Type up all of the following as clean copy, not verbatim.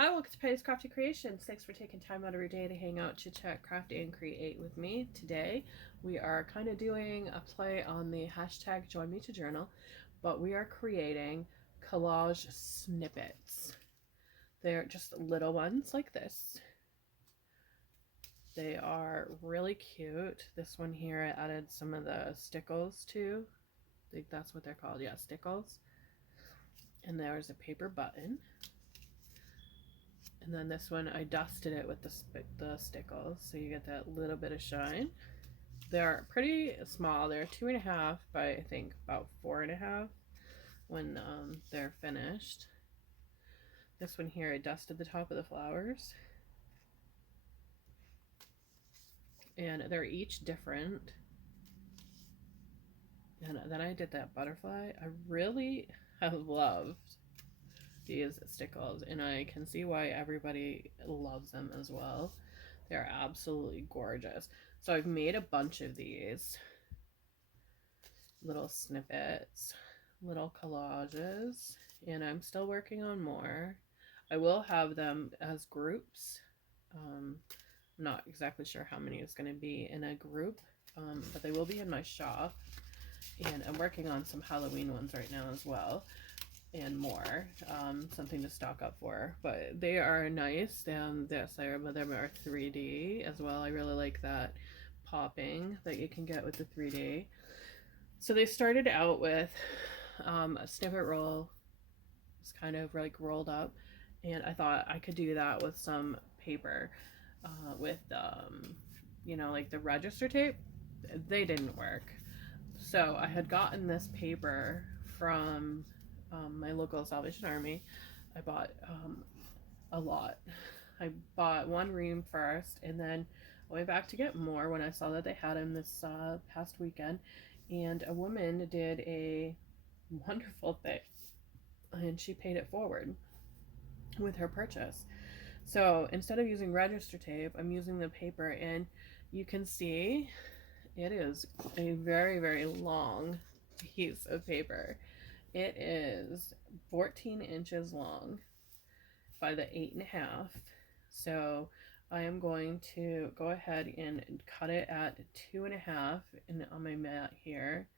Hi, welcome to Patty's Crafty Creations. Thanks for taking time out of your day to hang out, chit chat, craft, and create with me. Today, we are kind of doing a play on the hashtag Join Me to Journal, but we are creating collage snippets. They're just little ones like this. They are really cute. This one here, I added some of the stickles to. I think that's what they're called. Yeah, stickles. And there's a paper button. And then this one, I dusted it with the stickles, so you get that little bit of shine. They're pretty small. They're 2.5 by I think about 4.5 when they're finished. This one here, I dusted the top of the flowers. And they're each different. And then I did that butterfly. I really have loved these stickles, and I can see why everybody loves them as well. They're absolutely gorgeous. So I've made a bunch of these little snippets, little collages, and I'm still working on more. I will have them as groups. I'm not exactly sure how many is going to be in a group, but they will be in my shop. And I'm working on some Halloween ones right now as well, and more, something to stock up for. But they are nice. Some of them are 3D as well. I really like that popping that you can get with the 3D. So they started out with a snippet roll. It's kind of like rolled up, and I thought I could do that with some paper, with you know, like the register tape. They didn't work. So I had gotten this paper from my local Salvation Army. I bought a lot. I bought one ream first, and then I went back to get more when I saw that they had them this past weekend. And a woman did a wonderful thing, and she paid it forward with her purchase. So instead of using register tape, I'm using the paper, and you can see it is a very, very long piece of paper. It is 14 inches long by the 8.5. So I am going to go ahead and cut it at 2.5 on my mat here.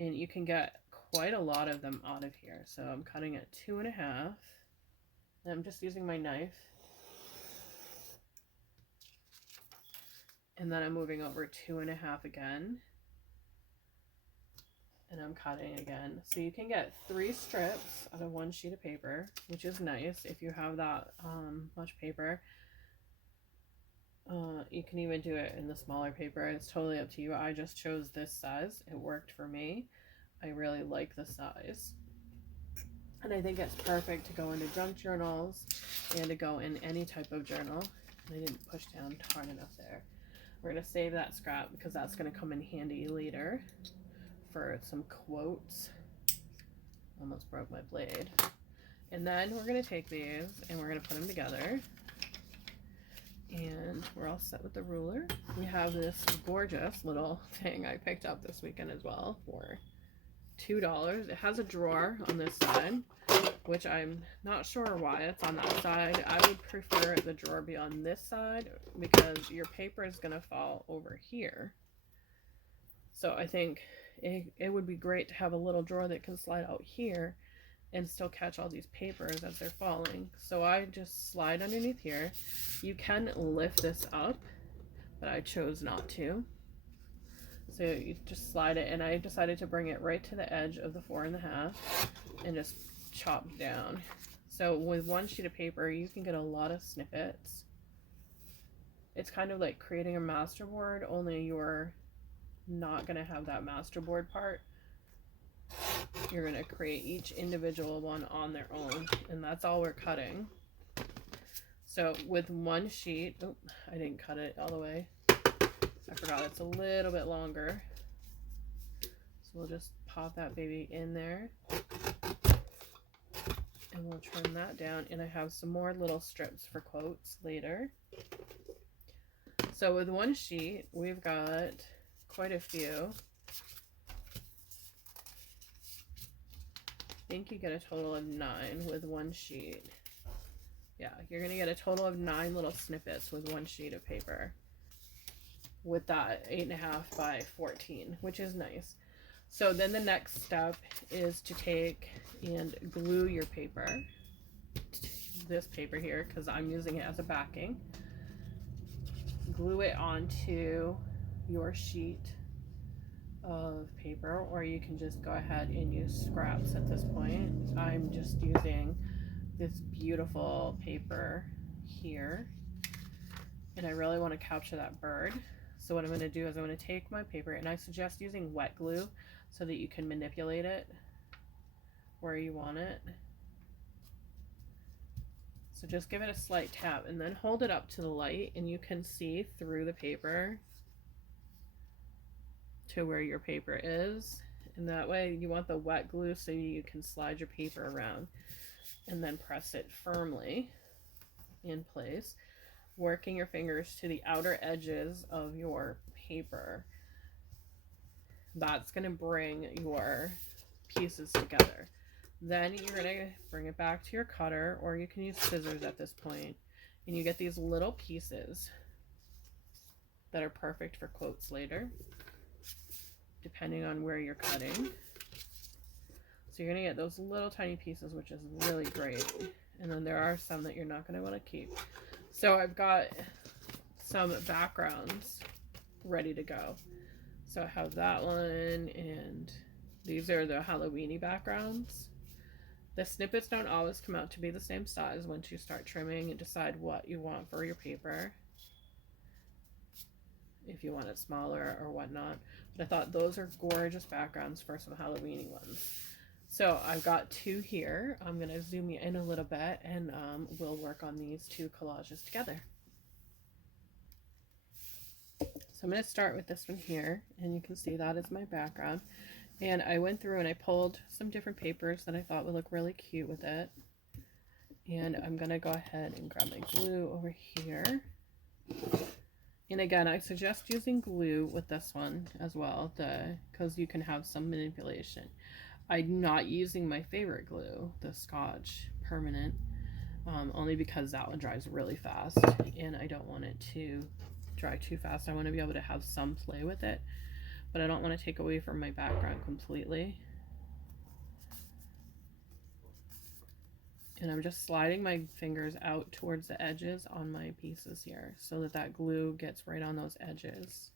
And you can get quite a lot of them out of here. So I'm cutting at 2.5. And I'm just using my knife. And then I'm moving over 2.5 again. And I'm cutting again. So you can get 3 strips out of one sheet of paper, which is nice if you have that much paper. You can even do it in the smaller paper. It's totally up to you. I just chose this size. It worked for me. I really like the size. And I think it's perfect to go into junk journals and to go in any type of journal. I didn't push down hard enough there. We're going to save that scrap because that's going to come in handy later for some quotes. Almost broke my blade. And then we're going to take these and we're going to put them together. And we're all set with the ruler. We have this gorgeous little thing I picked up this weekend as well for $2. It has a drawer on this side, which I'm not sure why it's on that side. I would prefer the drawer be on this side because your paper is going to fall over here. So I think it would be great to have a little drawer that can slide out here and still catch all these papers as they're falling. So I just slide underneath here. You can lift this up, but I chose not to. So you just slide it, and I decided to bring it right to the edge of the 4.5 and just chop down. So with one sheet of paper, you can get a lot of snippets. It's kind of like creating a masterboard, only you're not going to have that masterboard part. You're going to create each individual one on their own, and that's all we're cutting. So with one sheet, oh, I didn't cut it all the way. I forgot it's a little bit longer. So we'll just pop that baby in there. And we'll trim that down. And I have some more little strips for quotes later. So with one sheet, we've got quite a few. I think you get a total of 9 with one sheet. Yeah, you're going to get a total of 9 little snippets with one sheet of paper with that 8.5 by 14, which is nice. So then the next step is to take and glue your paper, this paper here, because I'm using it as a backing. Glue it onto your sheet of paper, or you can just go ahead and use scraps at this point. I'm just using this beautiful paper here, and I really want to capture that bird. So what I'm going to do is I'm going to take my paper, and I suggest using wet glue so that you can manipulate it where you want it. So just give it a slight tap and then hold it up to the light, and you can see through the paper to where your paper is. And that way you want the wet glue so you can slide your paper around and then press it firmly in place, working your fingers to the outer edges of your paper. That's going to bring your pieces together. Then you're going to bring it back to your cutter, or you can use scissors at this point, and you get these little pieces that are perfect for quotes later, depending on where you're cutting. So you're going to get those little tiny pieces, which is really great. And then there are some that you're not going to want to keep. So I've got some backgrounds ready to go. So I have that one, and these are the Halloween-y backgrounds. The snippets don't always come out to be the same size once you start trimming and decide what you want for your paper, if you want it smaller or whatnot. But I thought those are gorgeous backgrounds for some Halloween-y ones. So I've got 2 here. I'm going to zoom you in a little bit, and we'll work on these 2 collages together. So I'm going to start with this one here, and you can see that is my background. And I went through and I pulled some different papers that I thought would look really cute with it. And I'm going to go ahead and grab my glue over here. And again, I suggest using glue with this one as well, because you can have some manipulation. I'm not using my favorite glue, the Scotch Permanent, only because that one dries really fast, and I don't want it to dry too fast. I want to be able to have some play with it, but I don't want to take away from my background completely. And I'm just sliding my fingers out towards the edges on my pieces here so that that glue gets right on those edges.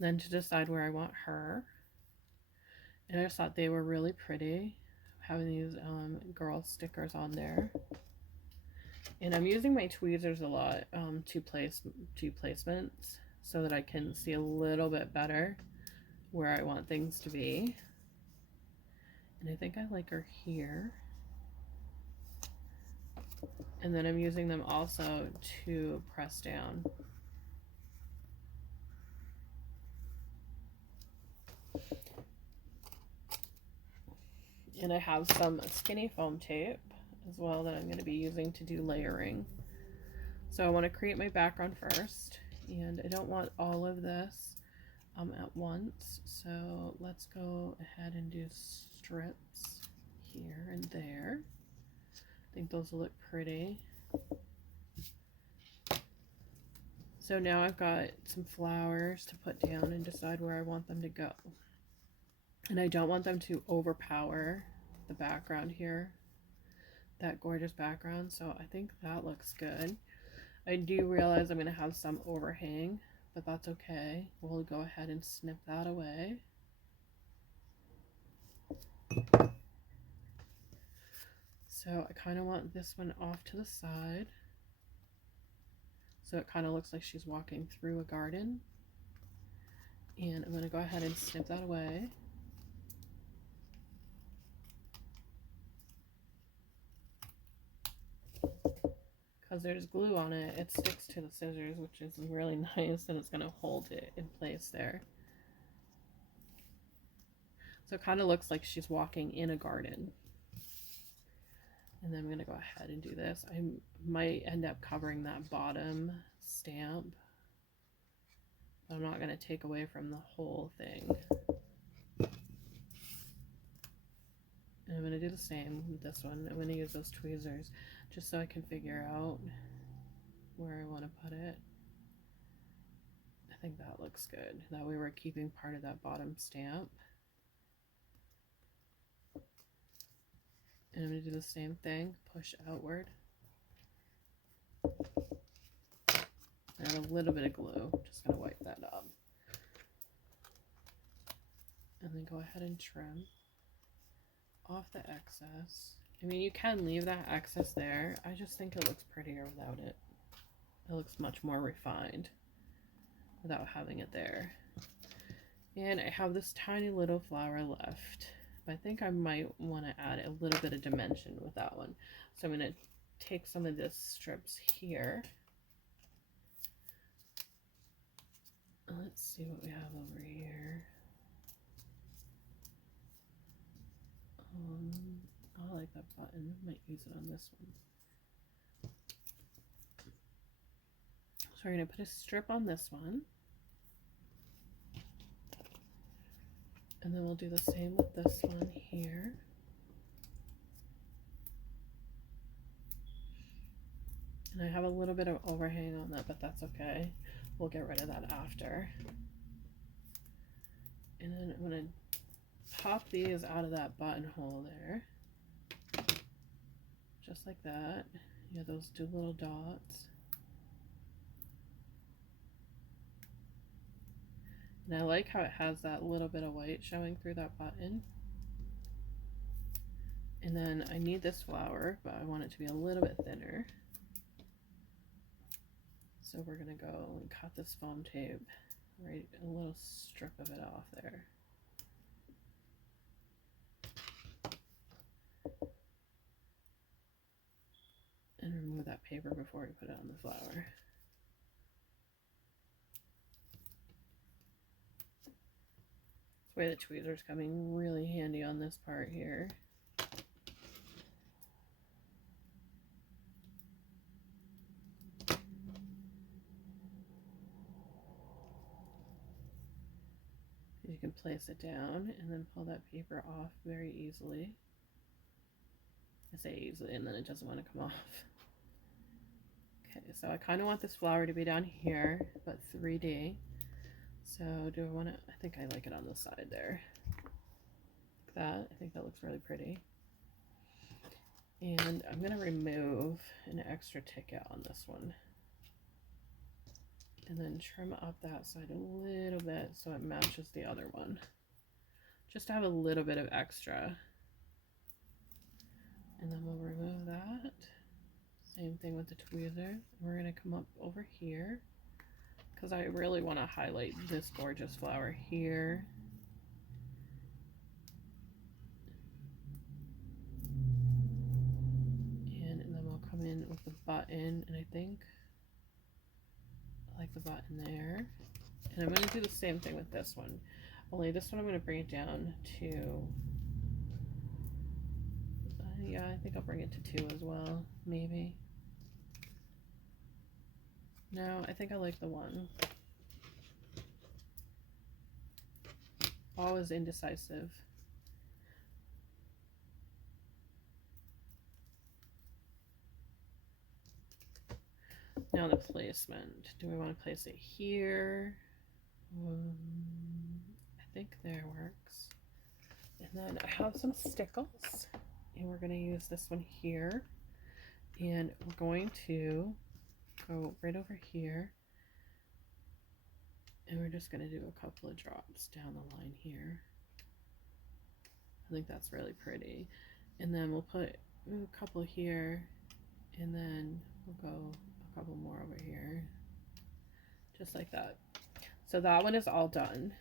Then to decide where I want her. And I just thought they were really pretty, having these girl stickers on there. And I'm using my tweezers a lot to place 2 placements so that I can see a little bit better where I want things to be. And I think I like her here. And then I'm using them also to press down. And I have some skinny foam tape as well that I'm going to be using to do layering. So I want to create my background first, and I don't want all of this at once. So let's go ahead and do strips here and there. I think those will look pretty. So now I've got some flowers to put down and decide where I want them to go. And I don't want them to overpower the background here, that gorgeous background. So I think that looks good. I do realize I'm going to have some overhang, but that's okay. We'll go ahead and snip that away. So I kind of want this one off to the side, so it kind of looks like she's walking through a garden. And I'm going to go ahead and snip that away. Because there's glue on it, it sticks to the scissors, which is really nice, and it's going to hold it in place there. So it kind of looks like she's walking in a garden. And then I'm going to go ahead and do this. I might end up covering that bottom stamp, but I'm not going to take away from the whole thing. And I'm going going to do the same with this one. I'm going to use those tweezers just so I can figure out where I want to put it. I think that looks good. That way we're keeping part of that bottom stamp. And I'm going to do the same thing, push outward. And a little bit of glue, just going to wipe that up. And then go ahead and trim off the excess. I mean, you can leave that excess there. I just think it looks prettier without it. It looks much more refined without having it there. And I have this tiny little flower left. I think I might want to add a little bit of dimension with that one. So I'm going to take some of this strips here. Let's see what we have over here. I like that button. Might use it on this one. So we're going to put a strip on this one. And then we'll do the same with this one here. And I have a little bit of overhang on that, but that's okay. We'll get rid of that after. And then I'm going to pop these out of that buttonhole there. Just like that. You have those two little dots. And I like how it has that little bit of white showing through that button. And then I need this flower, but I want it to be a little bit thinner. So we're going to go and cut this foam tape, right, a little strip of it off there. And remove that paper before we put it on the flower. This way the tweezer's coming really handy on this part here. You can place it down and then pull that paper off very easily. I say easily and then it doesn't want to come off. Okay, so I kind of want this flower to be down here, but 3D. So do I want to, I think I like it on the side there. Like that, I think that looks really pretty. And I'm going to remove an extra ticket on this one. And then trim up that side a little bit so it matches the other one. Just to have a little bit of extra. And then we'll remove that. Same thing with the tweezer. We're going to come up over here because I really want to highlight this gorgeous flower here. And then we'll come in with the button, and I think I like the button there. And I'm going to do the same thing with this one. Only this one I'm going to bring it down to, yeah, I think I'll bring it to 2 as well, maybe. No, I think I like the 1. Always indecisive. Now the placement. Do we want to place it here? I think there works. And then I have some stickles, and we're going to use this one here. And we're going to go right over here, and we're just going to do a couple of drops down the line here. I think that's really pretty. And then we'll put a couple here, and then we'll go a couple more over here, just like that. So that one is all done.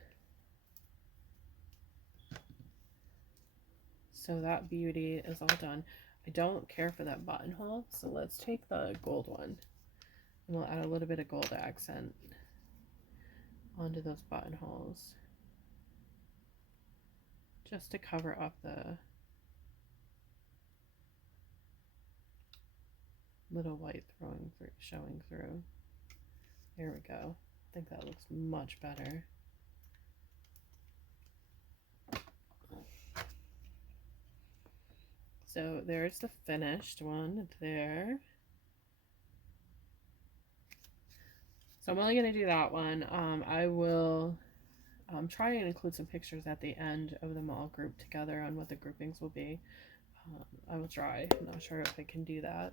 So that beauty is all done. I don't care for that buttonhole, so let's take the gold one. And we'll add a little bit of gold accent onto those buttonholes, just to cover up the little white showing through. There we go. I think that looks much better. So there's the finished one there. So I'm only going to do that one. I will try and include some pictures at the end of them all grouped together on what the groupings will be. I will try. I'm not sure if I can do that.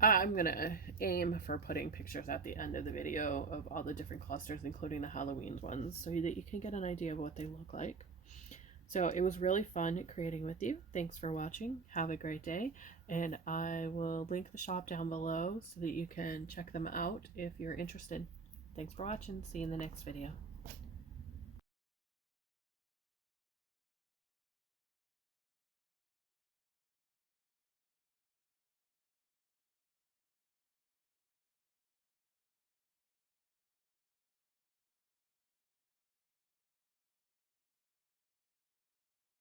I'm going to aim for putting pictures at the end of the video of all the different clusters, including the Halloween ones, so that you can get an idea of what they look like. So it was really fun creating with you. Thanks for watching. Have a great day. And I will link the shop down below so that you can check them out if you're interested. Thanks for watching. See you in the next video.